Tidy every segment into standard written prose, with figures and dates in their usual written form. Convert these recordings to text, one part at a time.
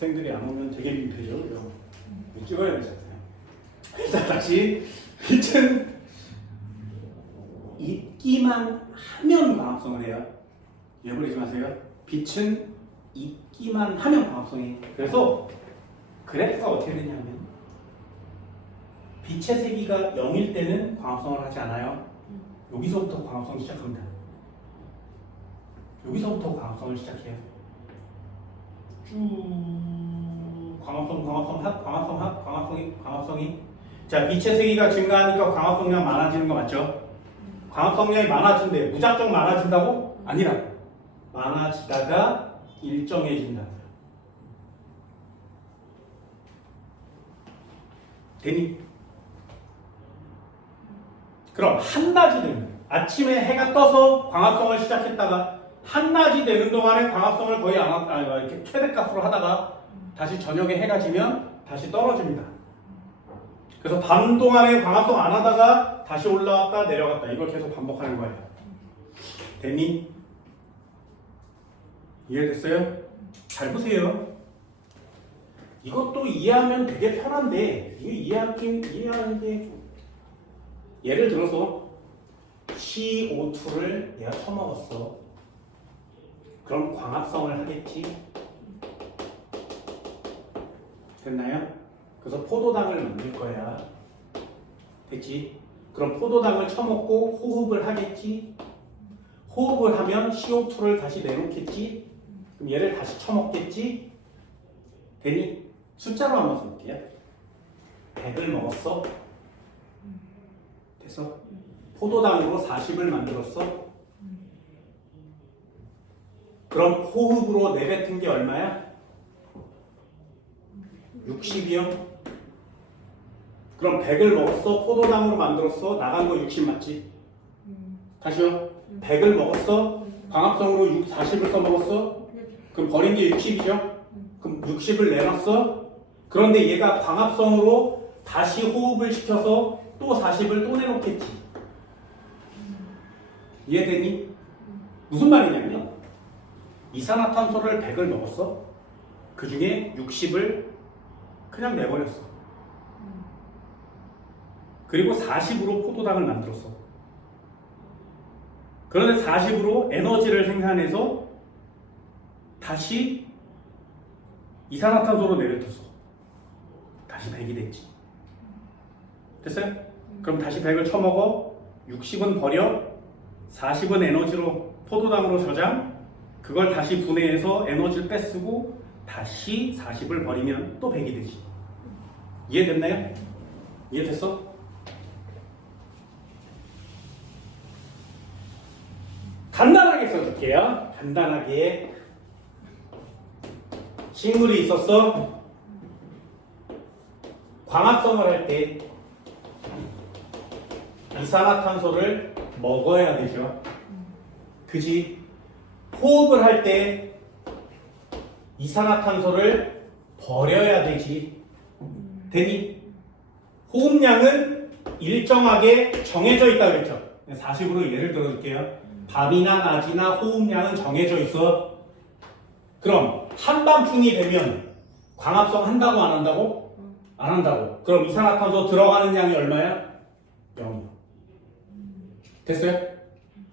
학생들이 안 오면 되게 민폐죠. 그죠? 찍어야 되잖아요. 자, 다시 빛은 있기만 하면 광합성을 해요. 잊어버리지 마세요. 빛은 있기만 하면 광합성이. 그래서 그래프가 어떻게 되냐면 빛의 세기가 0일 때는 광합성을 하지 않아요. 여기서부터 광합성이 시작합니다. 여기서부터 광합성을 시작해요. 쭉 광합성이. 자, 빛의 세기가 증가하니까 광합성량 많아지는 거 맞죠? 광합성량이 많아진대. 무작정 많아진다고? 아니라 많아지다가 일정해진다. 되니? 그럼 한낮이 되는, 아침에 해가 떠서 광합성을 시작했다가 한낮이 되는 동안에 광합성을 거의 이렇게 최대값으로 하다가 다시 저녁에 해가 지면 다시 떨어집니다. 그래서 밤 동안에 광합성 안 하다가 다시 올라왔다 내려갔다, 이걸 계속 반복하는 거예요. 됐니? 이해됐어요? 잘 보세요. 이것도 이해하면 되게 편한데 이거 이해하는 게 좀... 예를 들어서 CO2를 내가 처먹었어. 그럼 광합성을 하겠지? 됐나요? 그래서 포도당을 만들 거야. 됐지? 그럼 포도당을 처먹고 호흡을 하겠지? 호흡을 하면 CO2를 다시 내놓겠지? 그럼 얘를 다시 처먹겠지? 되니? 숫자로 한번 써볼게요. 100을 먹었어? 됐어? 포도당으로 40을 만들었어? 그럼 호흡으로 내뱉은 게 얼마야? 60이요? 그럼 100을 먹었어? 포도당으로 만들었어? 나간 거 60 맞지? 다시요. 100을 먹었어? 광합성으로 40을 써먹었어? 그럼 버린 게 60이죠? 그럼 60을 내놨어? 그런데 얘가 광합성으로 다시 호흡을 시켜서 또 40을 또 내놓겠지. 이해되니? 무슨 말이냐면 이산화탄소를 100을 먹었어? 그 중에 60을 그냥 내버렸어. 그리고 40으로 포도당을 만들었어. 그런데 40으로 에너지를 생산해서 다시 이산화탄소로 내뱉었어. 다시 100이 됐지. 됐어요? 그럼 다시 100을 쳐먹어. 60은 버려. 40은 에너지로 포도당으로 저장. 그걸 다시 분해해서 에너지를 떼쓰고 다시 40을 버리면 또 100이 되지. 이해됐나요? 이해됐어? 간단하게 써줄게요. 간단하게. 식물이 있었어. 광합성을 할 때 이산화탄소를 먹어야 되죠. 그지? 호흡을 할 때 이산화탄소를 버려야 되지. 되니? 호흡량은 일정하게 정해져 있다 그랬죠. 40으로 예를 들어줄게요. 밤이나 낮이나 호흡량은 정해져 있어. 그럼 한밤중이 되면 광합성 한다고 안 한다고? 안 한다고. 그럼 이산화탄소 들어가는 양이 얼마야? 0. 됐어요?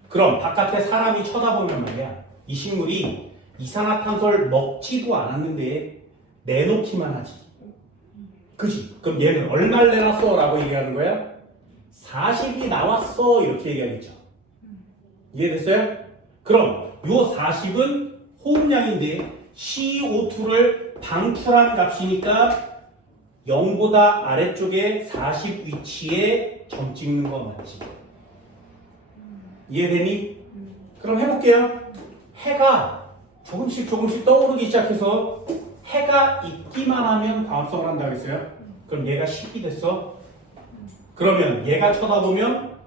그럼 바깥에 사람이 쳐다보면 말이야, 이 식물이 이산화탄소를 먹지도 않았는데 내놓기만 하지. 그지? 그럼 얘는 얼마를 내놨어? 라고 얘기하는 거야? 40이 나왔어. 이렇게 얘기하겠죠. 이해됐어요? 그럼 요 40은 호흡량인데 CO2를 방출한 값이니까 0보다 아래쪽에 40 위치에 점 찍는 거 맞지? 이해되니? 그럼 해볼게요. 해가 조금씩 떠오르기 시작해서 해가 있기만 하면 광합성을 한다고 했어요. 그럼 얘가 10이 됐어. 그러면 얘가 쳐다보면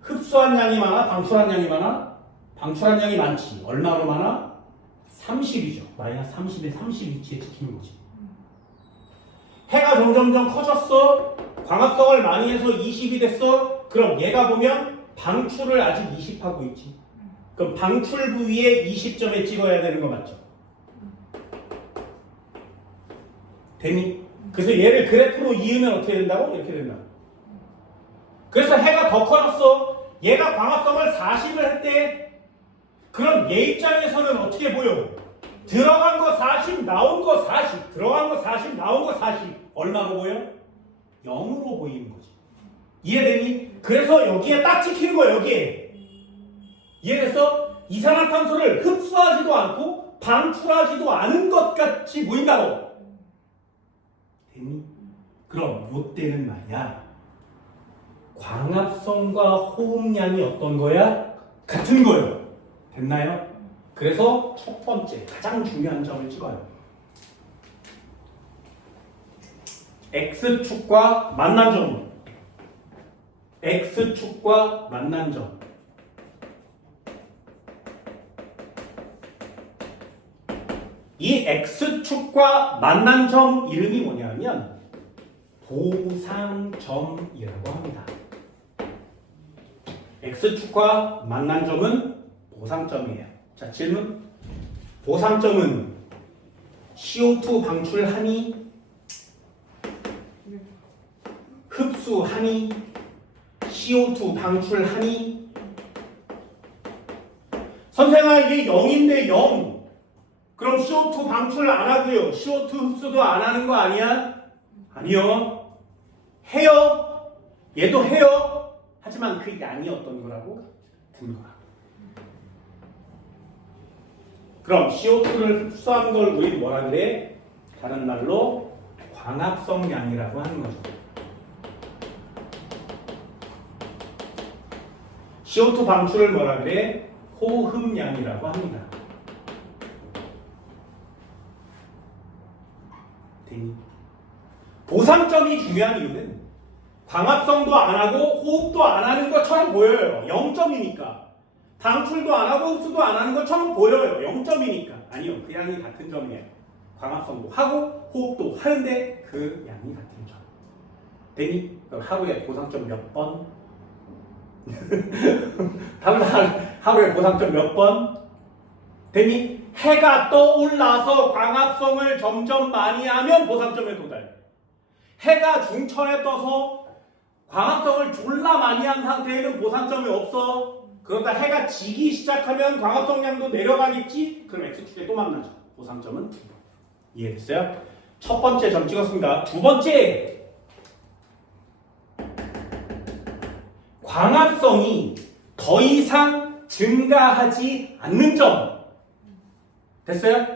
흡수한 양이 많아? 방출한 양이 많아? 방출한 양이 많지. 얼마로 많아? 30이죠. 마이너스 30에 30 위치에 찍히는 거지. 해가 점점점 커졌어. 광합성을 많이 해서 20이 됐어. 그럼 얘가 보면 방출을 아직 20하고 있지. 그럼 방출 부위에 20점에 찍어야 되는 거 맞죠? 되니? 그래서 얘를 그래프로 이으면 어떻게 된다고? 이렇게 된다. 그래서 해가 더 커졌어. 얘가 광합성을 40을 할 때 그럼 얘 입장에서는 어떻게 보여? 들어간 거 40, 나온 거 40, 들어간 거 40, 나온 거 40. 얼마로 보여? 0으로 보이는 거지. 이해되니? 그래서 여기에 딱 찍히는 거야, 여기에. 이해됐어? 이산화탄소를 흡수하지도 않고 방출하지도 않은 것 같이 보인다고. 되니? 그럼 요때는 말이야. 광합성과 호흡량이 어떤 거야? 같은 거예요. 됐나요? 그래서 첫 번째 가장 중요한 점을 찍어요. X축과 만난 점. X축과 만난 점. 이 X축과 만난 점 이름이 뭐냐면 보상점이라고 합니다. X축과 만난 점은 보상점이에요. 자, 질문. 보상점은 CO2 방출하니? 흡수하니? CO2 방출하니? 선생아, 이게 0인데 0. 그럼 CO2 방출 안 하고요. CO2 흡수도 안 하는 거 아니야? 아니요. 해요. 얘도 해요. 하지만 그 양이 어떤 거라고? 같은 거야. 그럼 CO2를 흡수한 걸 우리 뭐라 그래? 다른 말로 광합성량이라고 하는 거죠. CO2 방출을 뭐라 그래? 호흡량이라고 합니다. 되니? 보상점이 중요한 이유는 광합성도 안 하고 호흡도 안 하는 것처럼 보여요. 0점이니까. 방출도 안 하고 흡수도 안 하는 것처럼 보여요. 0점이니까. 아니요. 그 양이 같은 점이에요. 광합성도 하고 호흡도 하는데 그 양이 같은 점. 되니? 그럼 하루에 보상점 몇 번? 하루에 보상점 몇 번? 되니? 해가 떠올라서 광합성을 점점 많이 하면 보상점에 도달해. 해가 중천에 떠서 광합성을 졸라 많이 한 상태에는 보상점이 없어. 그러다 해가 지기 시작하면 광합성량도 내려가겠지? 그럼 X축에 또 만나죠. 보상점은 2번. 이해됐어요? 첫 번째 점 찍었습니다. 두 번째, 광합성이 더 이상 증가하지 않는 점. 됐어요?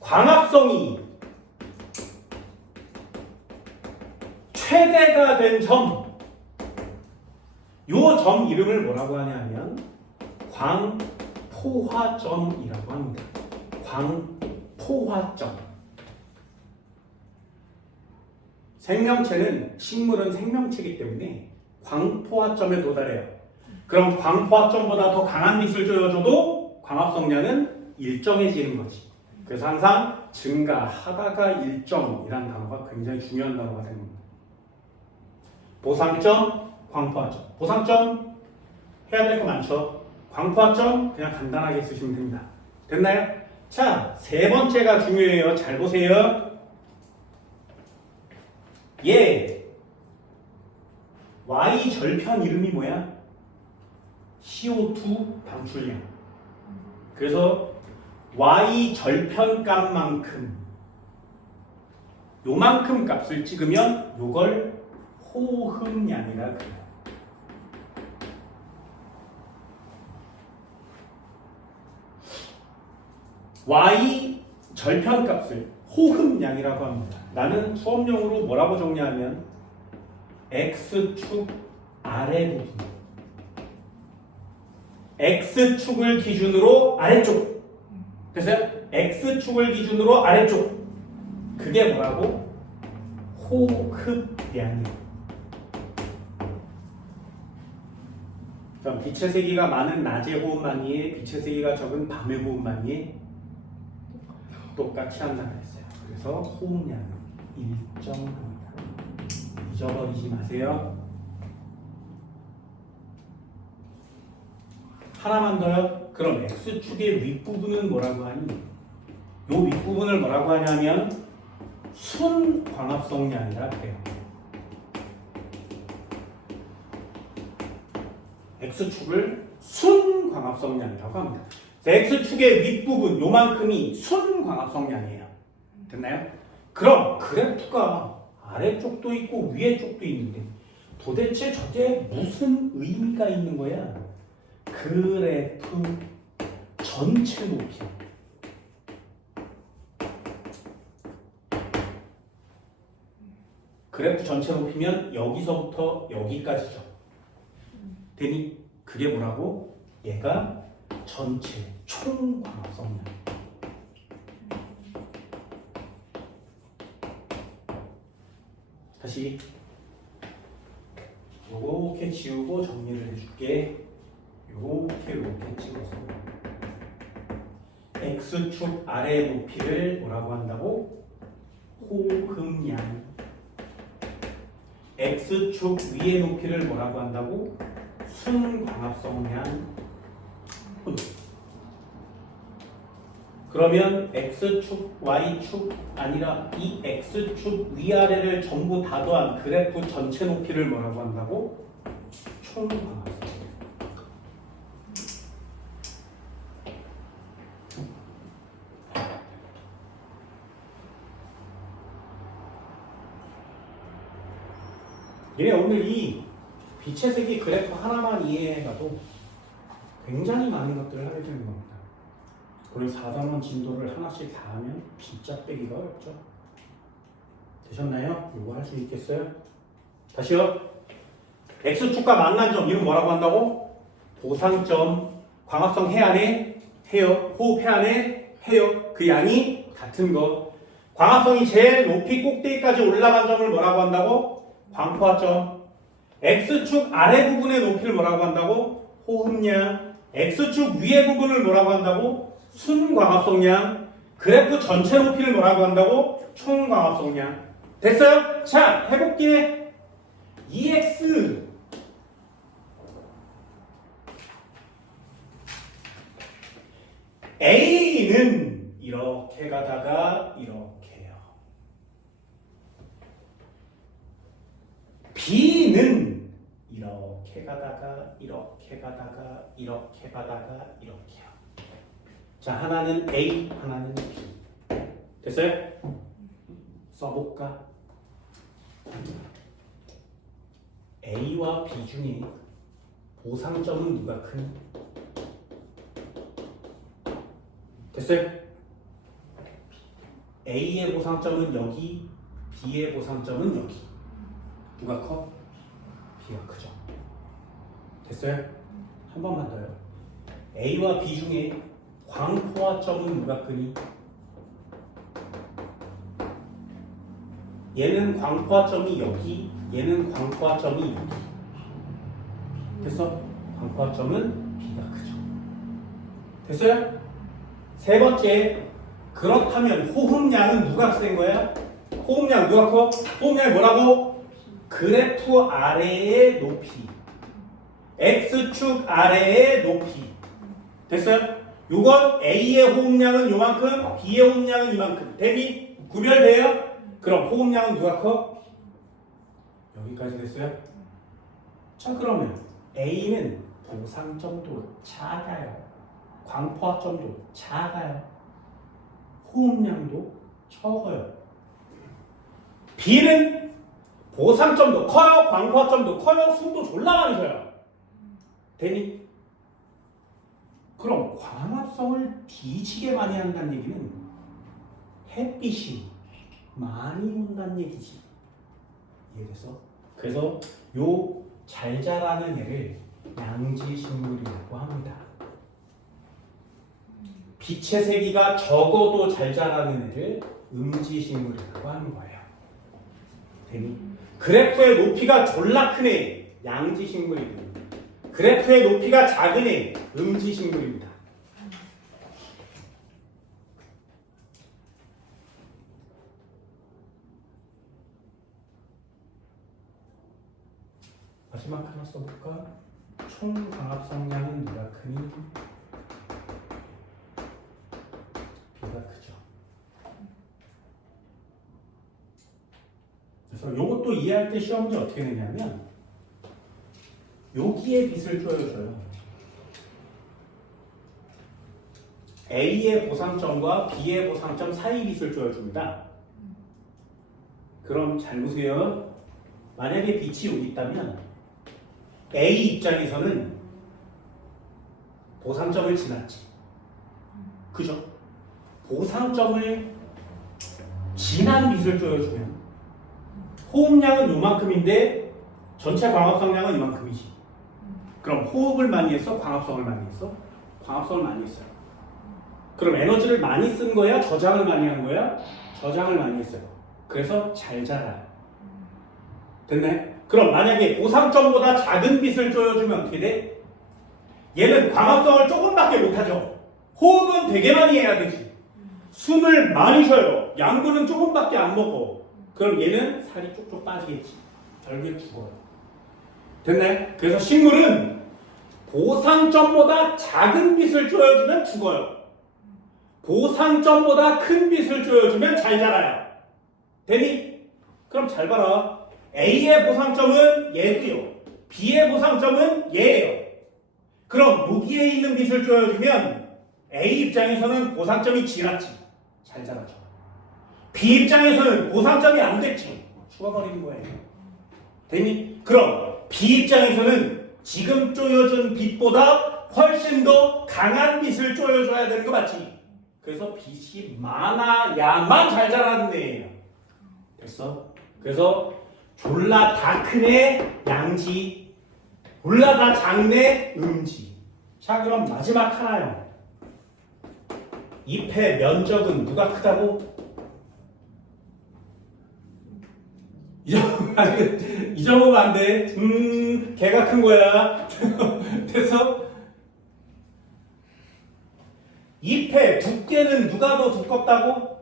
광합성이 최대가 된 점. 요 점 이름을 뭐라고 하냐면 광포화점이라고 합니다. 광포화점. 생명체는, 식물은 생명체이기 때문에 광포화점에 도달해요. 그럼 광포화점보다 더 강한 빛을 쬐어줘도 광합성량은 일정해지는 거지. 그래서 항상 증가하다가 일정이라는 단어가 굉장히 중요한 단어가 되는 겁니다. 보상점, 광포화점. 보상점 해야 될 거 많죠. 광포화점 그냥 간단하게 쓰시면 됩니다. 됐나요? 자, 세 번째가 중요해요. 잘 보세요. 얘 Y 절편 이름이 뭐야? CO2 방출량. 그래서 Y 절편 값만큼 요만큼 값을 찍으면 요걸 호흡량이라 그래요. Y 절편값을 호흡량이라고 합니다. 나는 수업용으로 뭐라고 정리하면 X축 아래 부분, X축을 기준으로 아래쪽. 됐어요? X축을 기준으로 아래쪽. 그게 뭐라고? 호흡량이에요. 그럼 빛의 세기가 많은 낮의 호흡만이에 빛의 세기가 적은 밤의 호흡만이에 똑같이 한다고 했어요. 그래서 호흡량은 일정합니다. 잊어버리지 마세요. 하나만 더요. 그럼 X축의 윗부분은 뭐라고 하니? 요 윗부분을 뭐라고 하냐면 순광합성량이라 그래요. X축을 순광합성량이라고 합니다. X축의 윗부분 요만큼이 순광합성량이에요. 됐나요? 그럼 그래프가 아래쪽도 있고 위에 쪽도 있는데 도대체 저게 무슨 의미가 있는 거야? 그래프 전체 높이. 그래프 전체 높이면 여기서부터 여기까지죠. 되니 그게 뭐라고? 얘가 전체 총광합성량. 다시 요렇게 지우고 정리를 해줄게. 요렇게 찍어서 X축 아래 높이를 뭐라고 한다고? 호흡량. X축 위의 높이를 뭐라고 한다고? 순광합성량. 그러면 X축, Y축 아니라 이 X축 위아래를 전부 다 더한 그래프 전체 높이를 뭐라고 한다고? 총광합성량. 얘네 오늘 이 빛의 세기 그래프 하나만 이해해가도 굉장히 많은 것들을 하게 되는 겁니다. 그리고 4단원 진도를 하나씩 다 하면 진짜 빼기가 어렵죠. 되셨나요? 이거 할 수 있겠어요? 다시요. X축과 만난 점 이름 뭐라고 한다고? 보상점. 광합성 해안에 해요. 호흡 해안에 해요. 그 양이 같은 거. 광합성이 제일 높이 꼭대기까지 올라간 점을 뭐라고 한다고? 광포화점. X축 아래 부분의 높이를 뭐라고 한다고? 호흡량. X축 위의 부분을 뭐라고 한다고? 순광합성량. 그래프 전체 높이를 뭐라고 한다고? 총광합성량. 됐어요? 자, 해볼게. EX A는 이렇게 가다가 이렇게요. B는 이렇게 가다가 이렇게 가다가 이렇게 가다가 이렇게요. 자, 하나는 A, 하나는 B. 됐어요? 써볼까? A와 B 중에 보상점은 누가 크니? 됐어요? A의 보상점은 여기, B의 보상점은 여기. 누가 커? B가 크죠. 됐어요? 한 번만 더요. A와 B 중에 광포화점은 누가 크니? 얘는 광포화점이 여기, 얘는 광포화점이 여기. 됐어? 광포화점은 B가 크죠. 됐어요? 세 번째, 그렇다면 호흡량은 누가 센 거야? 호흡량 누가 커? 호흡량이 뭐라고? 그래프 아래의 높이. X축 아래의 높이. 됐어요? 요건 A의 호흡량은 요만큼, B의 호흡량은 이만큼. 대비 구별돼요? 그럼 호흡량은 누가 커? 여기까지 됐어요? 자, 그러면 A는 보상점도 작아요. 광포화점도 작아요. 호흡량도 적어요. B는 보상점도 커요. 광포화점도 커요. 숨도 졸라 많이 쉬어요. 되니? 그럼 광합성을 뒤지게 많이 한다는 얘기는 햇빛이 많이 온다는 얘기지. 이해됐어? 그래서 요 잘 자라는 애를 양지식물이라고 합니다. 빛의 세기가 적어도 잘 자라는 애를 음지식물이라고 하는 거예요. 되니? 그래프의 높이가 졸라 큰 애 양지식물이고, 그래프의 높이가 작은 애 음지식물입니다. 마지막 하나 써볼까? 총 광합성량은 누가 크니? B가 크죠. 그래서 요것도 이해할 때 시험 문제 어떻게 내냐면 여기에 빛을 쪼여줘요. A의 보상점과 B의 보상점 사이 빛을 쪼여줍니다. 그럼 잘 보세요. 만약에 빛이 여기 있다면 A 입장에서는 보상점을 지났지. 그죠? 보상점을 지난 빛을 쪼여주면 호흡량은 요만큼인데 전체 광합성량은 이만큼이지. 그럼 호흡을 많이 했어? 광합성을 많이 했어? 광합성을 많이 했어요. 그럼 에너지를 많이 쓴 거야? 저장을 많이 한 거야? 저장을 많이 했어요. 그래서 잘 자라요. 됐네? 그럼 만약에 보상점보다 작은 빛을 쪼여주면 어떻게 돼? 얘는 광합성을 조금밖에 못하죠. 호흡은 되게 많이 해야 되지. 숨을 많이 쉬어요. 양분은 조금밖에 안 먹어. 그럼 얘는 살이 쪽쪽 빠지겠지. 결국에 죽어요. 됐네? 그래서 식물은 보상점보다 작은 빛을 쪼여주면 죽어요. 보상점보다 큰 빛을 쪼여주면 잘 자라요. 되니? 그럼 잘 봐라. A의 보상점은 얘고요. B의 보상점은 얘예요. 그럼 여기에 있는 빛을 쪼여주면 A 입장에서는 보상점이 지났지. 잘 자라죠. B 입장에서는 보상점이 안 됐지. 죽어버리는 거예요. 되니? 그럼 B 입장에서는 지금 쪼여준 빛보다 훨씬 더 강한 빛을 쪼여줘야 되는 거 맞지? 그래서 빛이 많아야만 잘 자라는 애예요. 됐어? 그래서 졸라 다 크네 양지, 졸라 다 작네 음지. 자 그럼 마지막 하나요. 잎의 면적은 누가 크다고? 잊어보면 안 돼. 걔가 큰 거야. 됐어? 잎의 두께는 누가 더 두껍다고?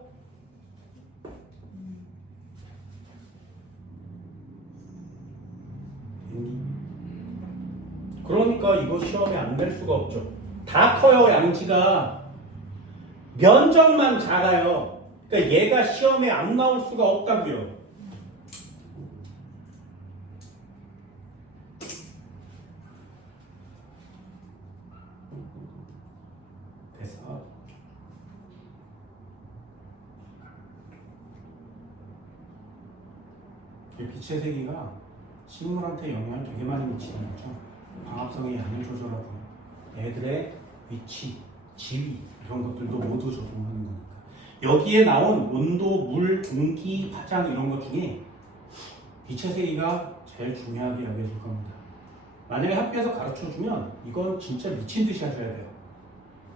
그러니까 이거 시험에 안 낼 수가 없죠. 다 커요 양지가. 면적만 작아요. 그러니까 얘가 시험에 안 나올 수가 없다고요. 됐어. 이 빛의 세기가 식물한테 영향을 되게 많이 미치는 거죠. 광합성의 양을 조절하고 애들의 위치, 지위 이런 것들도 모두 적용하는 거니까. 여기에 나온 온도, 물, 공기, 파장 이런 것 중에 빛의 세기가 제일 중요하게 여겨질 겁니다. 만약에 학교에서 가르쳐주면 이건 진짜 미친 듯이 하셔야 돼요.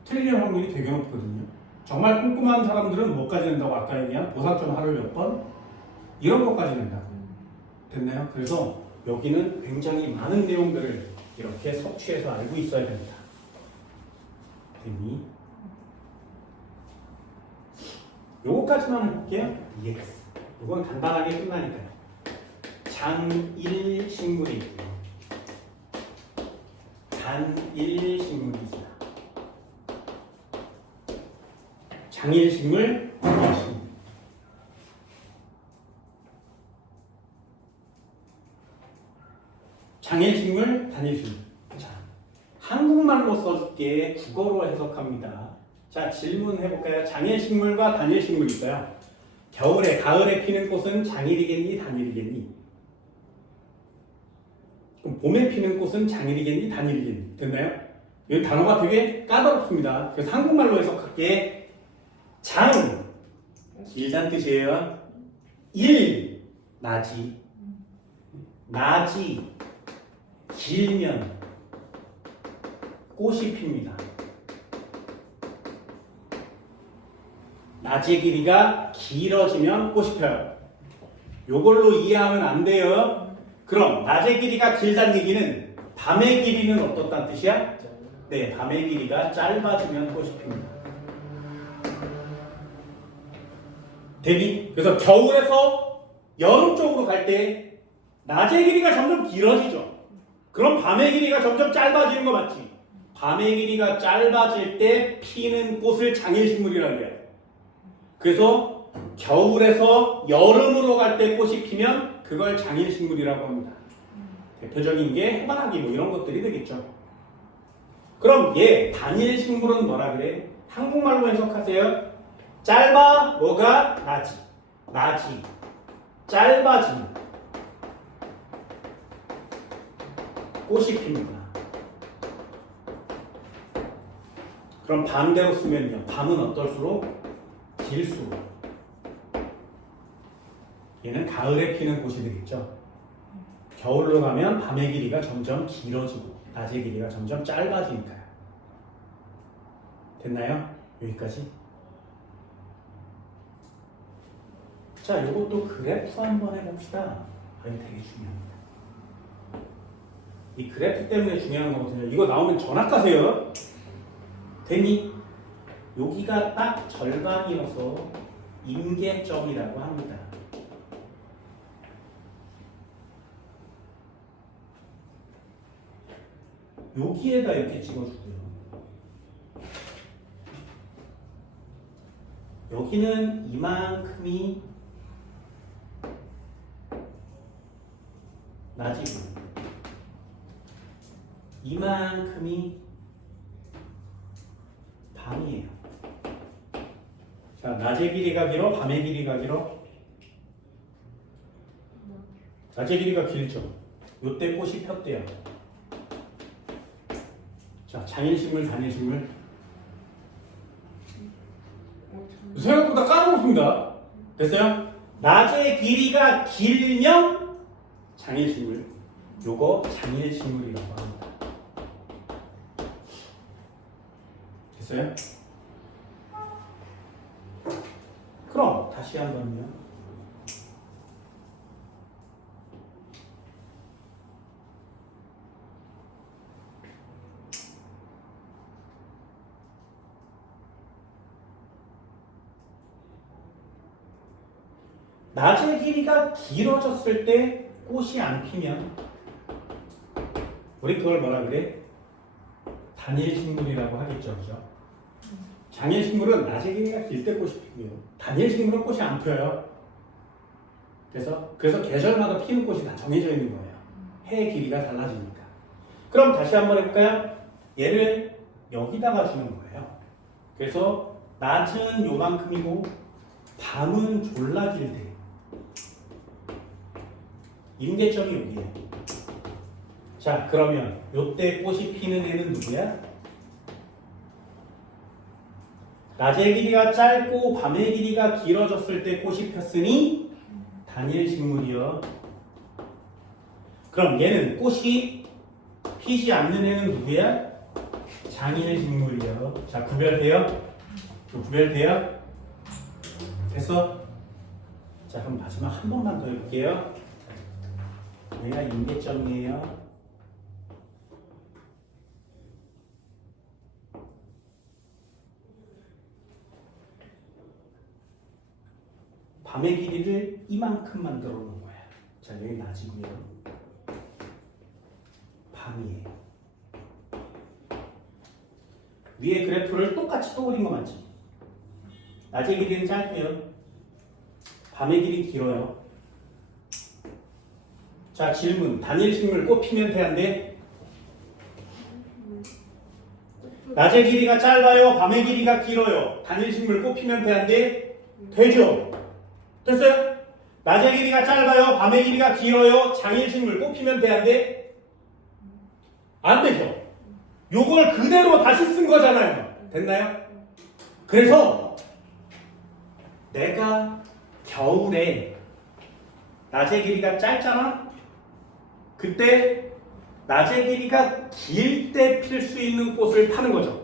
틀릴 확률이 되게 높거든요. 정말 꼼꼼한 사람들은 뭐까지 낸다고 아까 얘기한 보상점 하루 몇 번? 이런 것까지 낸다고. 됐나요? 그래서 여기는 굉장히 많은 내용들을 이렇게 섭취해서 알고 있어야 됩니다. 됐니? 요거까지만 해볼게요. EX. 요건 간단하게 끝나니까요. 장일 식물이 있고요. 단일 식물이 있어요. 장일 식물, 단일 식물. 장일 식물, 단일 식물. 자, 한국말로 써줄게. 국어로 해석합니다. 자, 질문 해볼까요? 장일 식물과 단일 식물이 있어요. 겨울에, 가을에 피는 꽃은 장일이겠니? 단일이겠니? 그럼 봄에 피는 꽃은 장일이겠니? 단일이겠니? 됐나요? 이 단어가 되게 까다롭습니다. 그래서 한국말로 해석할게. 장, 길다는 뜻이에요. 일, 낮이. 낮이 길면 꽃이 핍니다. 낮의 길이가 길어지면 꽃이 펴요. 요걸로 이해하면 안 돼요. 그럼 낮의 길이가 길다는 얘기는 밤의 길이는 어떻다는 뜻이야? 네, 밤의 길이가 짧아지면 꽃이 핍니다. 대비. 그래서 겨울에서 여름 쪽으로 갈 때 낮의 길이가 점점 길어지죠. 그럼 밤의 길이가 점점 짧아지는 거 맞지? 밤의 길이가 짧아질 때 피는 꽃을 장일식물이라고 해요. 그래서 겨울에서 여름으로 갈 때 꽃이 피면 그걸 장일식물이라고 합니다. 대표적인 게 해바라기 뭐 이런 것들이 되겠죠. 그럼 얘 단일식물은 뭐라 그래? 한국말로 해석하세요. 짧아 뭐가 나지. 나지. 짧아지는 꽃이 핍니다. 그럼 반대로 쓰면요. 밤은 어떨수록 길수록 얘는 가을에 피는 꽃이 되겠죠. 겨울로 가면 밤의 길이가 점점 길어지고 낮의 길이가 점점 짧아지니까요. 됐나요? 여기까지? 자, 이것도 그래프 한번 해봅시다. 이거 되게 중요합니다. 이 그래프 때문에 중요한 거거든요. 이거 나오면 전학 가세요. 되니? 여기가 딱 절반이어서 임계점이라고 합니다. 여기에다 이렇게 찍어주고요. 여기는 이만큼이 낮이고 이만큼이 밤이에요. 자, 낮의 길이가 길어, 밤의 길이가 길어. 낮의 길이가 길죠. 요때 꽃이 폈대요. 자, 장일식물, 단일식물. 생각보다 까다롭습니다. 됐어요? 낮의 길이가 길면 장일식물. 요거 장일식물이라고 합니다. 됐어요? 그럼 다시 한번요. 낮의 길이가 길어졌을 때 꽃이 안 피면 우리 그걸 뭐라 그래? 단일식물이라고 하겠죠, 그죠? 장일식물은 낮의 길이가 길 때 꽃이 피고요. 단일식물은 꽃이 안 펴요. 그래서 계절마다 피는 꽃이 다 정해져 있는 거예요. 해의 길이가 달라지니까. 그럼 다시 한번 해볼까요? 얘를 여기다가 주는 거예요. 그래서 낮은 요만큼이고 밤은 졸라 길대. 임계점이 여기에요. 자, 그러면 요때 꽃이 피는 애는 누구야? 낮의 길이가 짧고 밤의 길이가 길어졌을 때 꽃이 폈으니 단일식물이요. 그럼 얘는 꽃이 피지 않는 애는 누구야? 장일식물이요. 자, 구별돼요? 구별돼요? 됐어? 자, 그럼 마지막 한 번만 더 해볼게요. 얘가 임계점이에요. 밤의 길이를 이만큼 만들어 놓은 거야. 자, 여기 낮이고요. 밤이에요. 위에 그래프를 똑같이 또 그린 거 맞지? 낮의 길이는 짧고요. 밤의 길이 길어요. 자, 질문. 단일식물 꽃 피면 돼, 안 돼? 낮의 길이가 짧아요? 밤의 길이가 길어요? 단일식물 꽃 피면 돼, 안 돼? 되죠? 됐어요? 낮의 길이가 짧아요? 밤의 길이가 길어요? 장일식물 꽃 피면 돼, 안 돼? 안 되죠? 요걸 그대로 다시 쓴 거잖아요. 됐나요? 그래서 내가 겨울에 낮의 길이가 짧잖아? 그때 낮의 길이가 길 때 필 수 있는 꽃을 파는 거죠.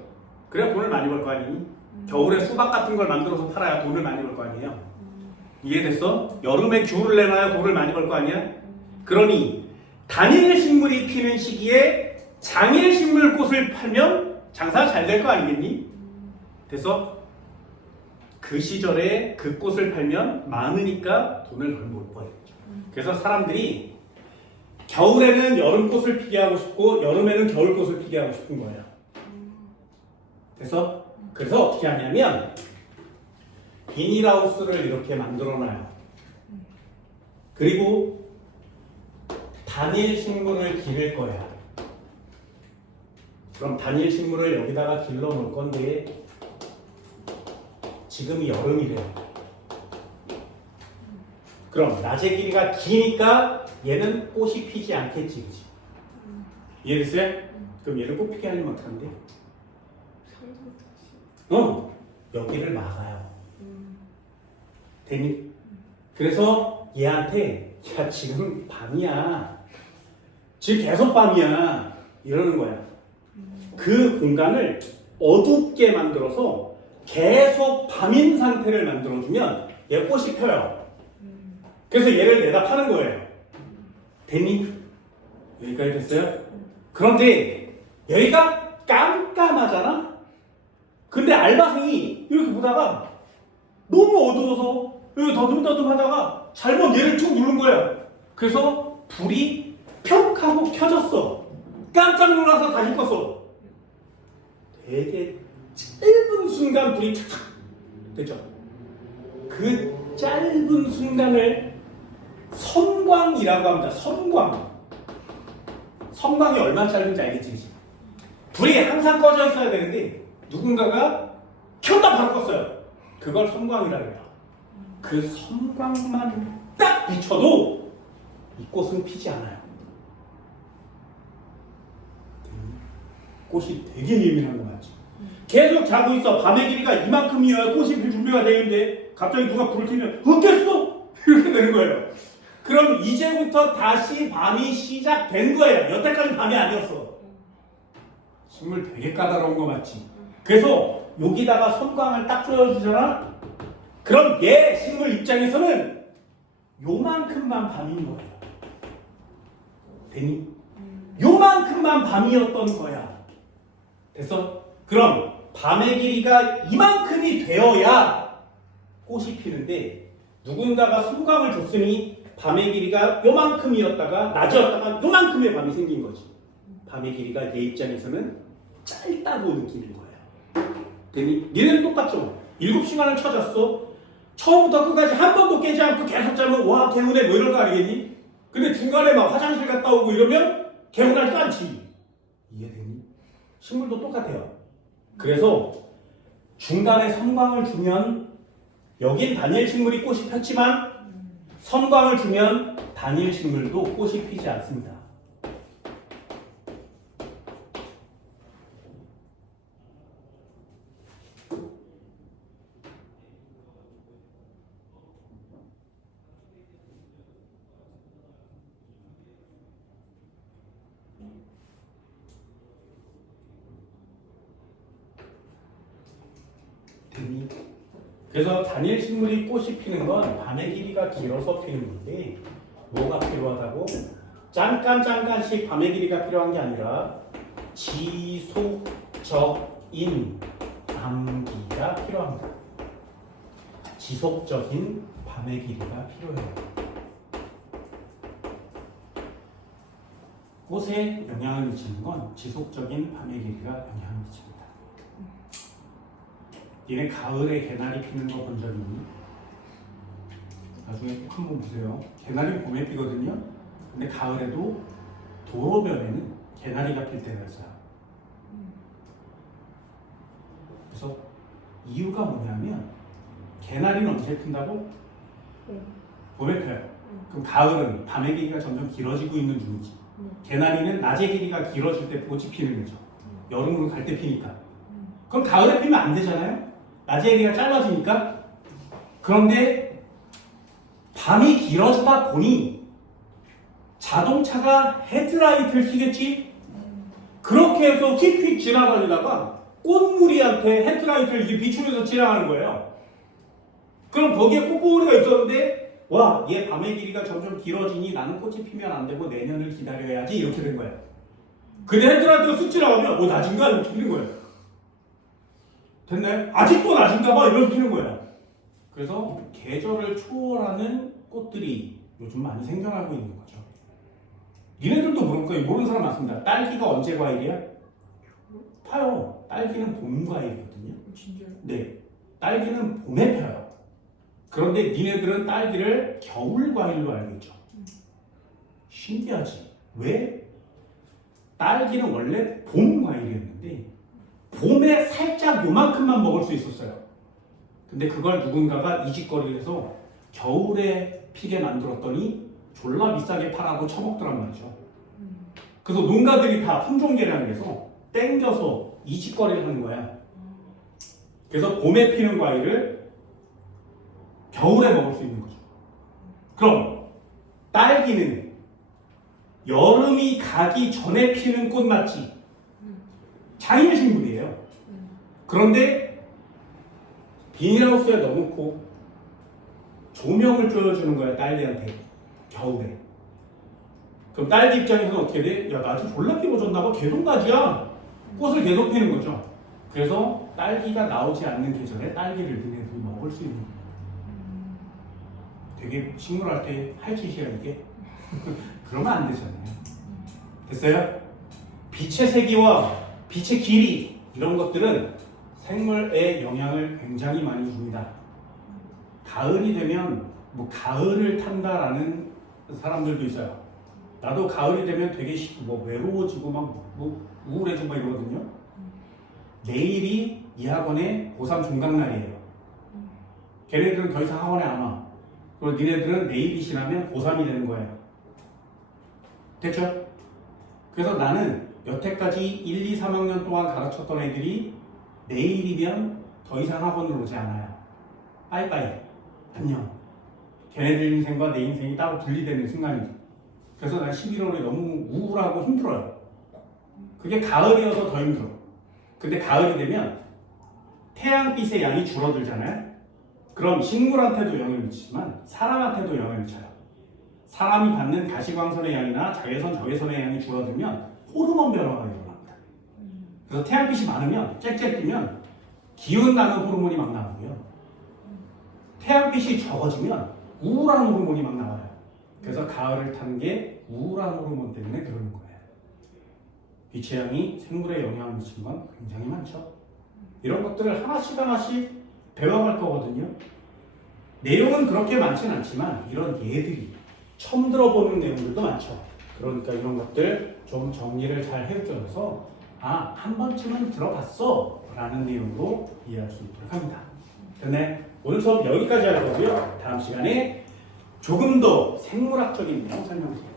그래야 돈을 많이 벌 거 아니니? 겨울에 수박 같은 걸 만들어서 팔아야 돈을 많이 벌 거 아니에요. 이해됐어? 여름에 귤을 내놔야 돈을 많이 벌 거 아니야? 그러니 단일식물이 피는 시기에 장일식물 꽃을 팔면 장사 잘 될 거 아니겠니? 됐어? 그 시절에 그 꽃을 팔면 많으니까 돈을 못 벌겠죠. 그래서 사람들이 겨울에는 여름꽃을 피게 하고 싶고 여름에는 겨울꽃을 피게 하고 싶은 거예요. 그래서 어떻게 하냐면 비닐하우스를 이렇게 만들어놔요. 그리고 단일 식물을 기를 거야. 그럼 단일 식물을 여기다가 길러 놓을 건데 지금이 여름이래요. 그럼 낮의 길이가 기니까 얘는 꽃이 피지 않겠지, 그치? 이해됐어요? 그럼 얘를 꽃 피게 하려면 어떡한대? 여기를 막아요. 되니? 그래서 얘한테 야 지금 밤이야. 지금 계속 밤이야. 이러는 거야. 그 공간을 어둡게 만들어서 계속 밤인 상태를 만들어주면 얘 꽃이 펴요. 그래서 얘를 내다 파는 거예요. 되니? 여기까지 됐어요? 그런데 여기가 깜깜하잖아? 근데 알바생이 이렇게 보다가 너무 어두워서 여기 더듬더듬 하다가 잘못 얘를 툭 누른 거야. 그래서 불이 펴 하고 켜졌어. 깜짝 놀라서 다시 껐어. 되게 짧은 순간 불이 탁탁 됐죠? 그 짧은 순간을 선광이라고 합니다. 선광. 선광이 얼마나 짧은지 알겠지? 불이 항상 꺼져 있어야 되는데 누군가가 켰다 바로 껐어요. 그걸 선광이라고 해요. 그 선광만 딱 비춰도 이 꽃은 피지 않아요. 꽃이 되게 예민한 거 맞지? 계속 자고 있어. 밤의 길이가 이만큼이어야 꽃이 필 준비가 되는데 갑자기 누가 불을 켜면 깼어! 이렇게 되는 거예요. 그럼 이제부터 다시 밤이 시작된 거예요. 여태까지 밤이 아니었어. 식물 되게 까다로운 거 맞지? 그래서 여기다가 선광을 딱 조여주잖아? 그럼 얘 식물 입장에서는 요만큼만 밤인 거예요. 되니? 요만큼만 밤이었던 거야. 됐어? 그럼 밤의 길이가 이만큼이 되어야 꽃이 피는데 누군가가 선광을 줬으니 밤의 길이가 요만큼이었다가 낮이었다가 요만큼의 밤이 생긴 거지. 밤의 길이가 내 입장에서는 짧다고 느끼는 거야. 되니? 얘는 똑같죠. 7시간을 찾았어. 처음부터 끝까지 한 번도 깨지 않고 계속 자면 와 개운해 뭐 이런 거 아니겠니? 근데 중간에 막 화장실 갔다 오고 이러면 개운하지도 않지. 이해되니? 식물도 똑같아요. 그래서 중간에 선광을 주면 여긴 단일 식물이 꽃이 폈지만 선광을 주면 단일 식물도 꽃이 피지 않습니다. 그래서 단일 식물이 꽃이 피는 건 밤의 길이가 길어서 피는 건데 뭐가 필요하다고? 잠깐씩 밤의 길이가 필요한 게 아니라 지속적인 암기가 필요합니다. 지속적인 밤의 길이가 필요해요. 꽃에 영향을 미치는 건 지속적인 밤의 길이가 영향을 미칩니다. 얘네 가을에 개나리 피는 거 본 적 있니? 나중에 꼭 한번 보세요. 개나리 봄에 피거든요. 근데 가을에도 도로변에는 개나리가 필 때가 있어요. 그래서 이유가 뭐냐면 개나리는 언제 핀다고? 봄에 펴요. 그럼 가을은 밤의 길이가 점점 길어지고 있는 중이지. 개나리는 낮의 길이가 길어질 때 꽃이 피는 거죠. 여름으로 갈 때 피니까. 그럼 가을에 피면 안 되잖아요. 낮의 길이가 짧아지니까. 그런데 밤이 길어지다 보니 자동차가 헤드라이트를 켜겠지. 그렇게 해서 휙휙 지나다니다가 꽃무리한테 헤드라이트를 이렇게 비추면서 지나가는 거예요. 그럼 거기에 꽃봉오리가 있었는데 와, 얘 밤의 길이가 점점 길어지니 나는 꽃이 피면 안 되고 내년을 기다려야지 이렇게 된 거예요. 근데 헤드라이트가 쑥 지나가면 낮인가? 이렇게 피는 거예요. 됐나요? 아직도 낮인가 봐 이렇게 피는 거예요. 그래서 계절을 초월하는 꽃들이 요즘 많이 생겨나고 있는 거죠. 니네들도 모를 거예요. 모르는 사람 많습니다. 딸기가 언제 과일이야? 파요. 딸기는 봄 과일이거든요. 진짜요? 네. 딸기는 봄에 펴요. 그런데 니네들은 딸기를 겨울 과일로 알고 있죠. 신기하지? 왜? 딸기는 원래 봄 과일이었는데 봄에 살짝 요만큼만 먹을 수 있었어요. 근데 그걸 누군가가 이직거리를 해서 겨울에 피게 만들었더니 졸라 비싸게 팔아도 처먹더란 말이죠. 그래서 농가들이 다 품종 개량을 해서 땡겨서 이직거리를 하는 거야. 그래서 봄에 피는 과일을 겨울에 먹을 수 있는 거죠. 그럼 딸기는 여름이 가기 전에 피는 꽃 맞지? 자연식물이에요. 그런데 비닐하우스에 넣어놓고 조명을 쪼여주는 거야, 딸기한테. 겨울에. 그럼 딸기 입장에서는 어떻게 돼? 야, 나 지금 졸라 피워줬나봐. 계속 가지야. 꽃을 계속 피는 거죠. 그래서 딸기가 나오지 않는 계절에 딸기를 너네들이 먹을 수 있는 거예요. 되게 식물할 때 할 짓이야, 이게. 그러면 안 되잖아요. 됐어요? 빛의 세기와 빛의 길이 이런 것들은 생물에 영향을 굉장히 많이 줍니다. 가을이 되면 뭐 가을을 탄다라는 사람들도 있어요. 나도 가을이 되면 되게 뭐 외로워지고 막 뭐 우울해지고 막 이러거든요. 내일이 이 학원의 고3 종강날이에요. 걔네들은 더 이상 학원에 안 와. 그리고 니네들은 내일이 지나면 고3이 되는 거예요. 됐죠? 그래서 나는 여태까지 1, 2, 3학년 동안 가르쳤던 애들이 내일이면 더 이상 학원으로 오지 않아요. 빠이빠이. 안녕. 걔네들 인생과 내 인생이 따로 분리되는 순간이지. 그래서 난 11월에 너무 우울하고 힘들어요. 그게 가을이어서 더 힘들어. 근데 가을이 되면 태양빛의 양이 줄어들잖아요. 그럼 식물한테도 영향을 미치지만 사람한테도 영향을 미쳐요. 사람이 받는 가시광선의 양이나 자외선, 적외선의 양이 줄어들면 호르몬 변화가 일어납니다. 그래서 태양빛이 많으면 짹짹 뛰면 기운 나는 호르몬이 막 나오고요. 태양빛이 적어지면 우울한 호르몬이 막 나와요. 그래서 가을을 타는 게 우울한 호르몬 때문에 그러는 거예요. 빛의 양이 생물에 영향을 미치는 건 굉장히 많죠. 이런 것들을 하나씩 하나씩 배워갈 거거든요. 내용은 그렇게 많지는 않지만 이런 예들이 처음 들어보는 내용들도 많죠. 그러니까 이런 것들 좀 정리를 잘 해줘서 한 번쯤은 들어봤어 라는 내용으로 이해할 수 있도록 합니다. 됐네? 오늘 수업 여기까지 할 거고요. 다음 시간에 조금 더 생물학적인 내용 설명드릴게요.